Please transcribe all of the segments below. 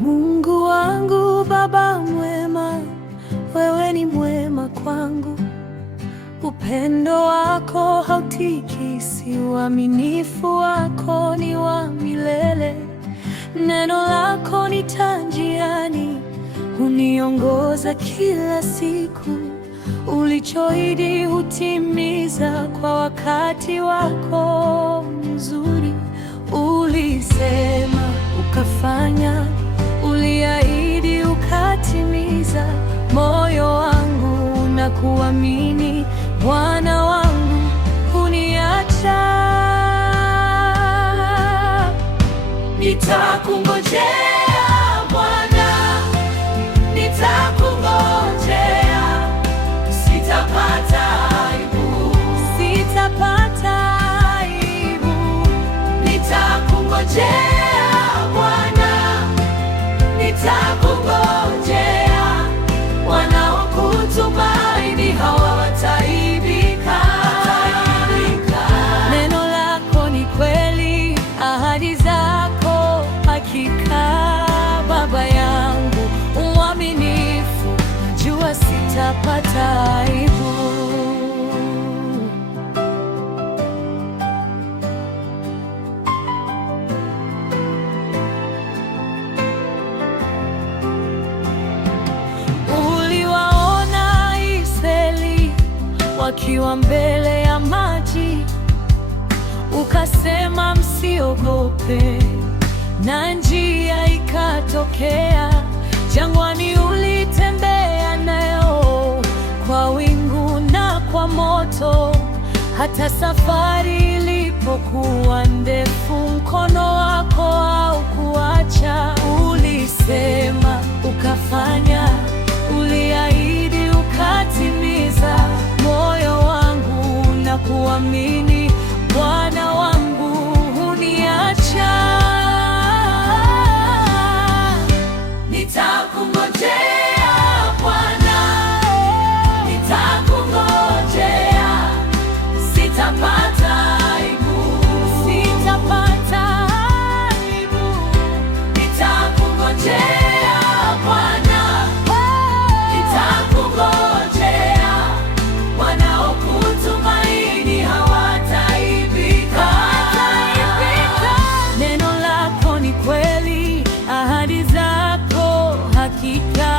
Mungu wangu, Baba mwema, wewe ni mwema kwangu. Upendo wako hautikisi, uaminifu wako ni wa milele. Neno lako ni taa njiani, huniongoza kila siku. Ulichoahidi hutimiza kwa wakati wako mzuri. Ulisema ukafanya, uliahidi ukatimiza. Moyo wangu na kuamini, Bwana wangu huniacha. Nitakungojea Bwana, nitakungojea, sitapata aibu, sitapata aibu. Nitakungojea Bwana, nitakungojea, wanaokutumaini hawataibika. Neno lako ni kweli, ahadi zako hakika. Baba yangu mwaminifu, najua sitapata aibu. Wakiwa mbele ya maji, ukasema msiogope, na njia ikatokea. Jangwani ulitembea nao, kwa wingu na kwa moto. Hata safari ilipokuwa ndefu, mkono wako haukuacha. Ulisema ukafanya, uliahidi ukatimiza. Moyo wangu na kuamini, Bwana wangu huniacha. Nitakungojea Bwana, nitakungojea, sitapata aibu, sitapata aibu. Nitakungojea Bwana, nitakungojea, wanaokutumaini hawataibika. Neno lako ni kweli, ahadi zako hakika.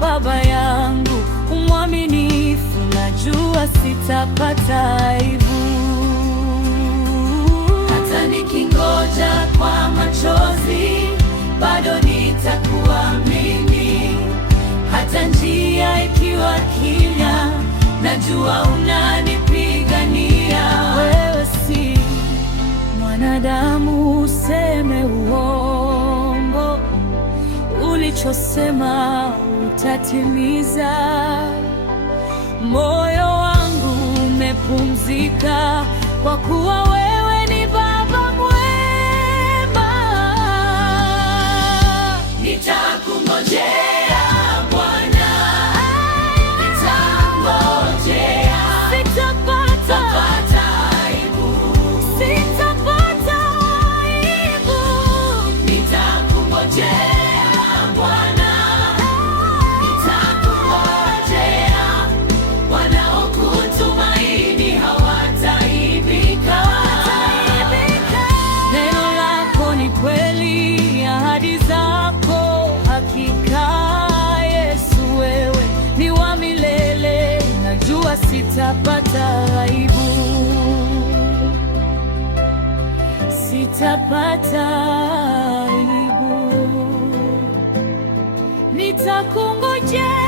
Baba yangu mwaminifu, najua sitapata aibu. Hata nikingoja kwa machozi, bado nitakuamini. Hata njia ikiwa kimya, najua unanipigania. Wewe si mwanadamu useme uongo, ulichosema utatimiza. Moyo wangu umepumzika, kwa kuwa wewe ni Baba mwema. Nitakungojea sitapata aibu, sitapata aibu. Nitakungojea.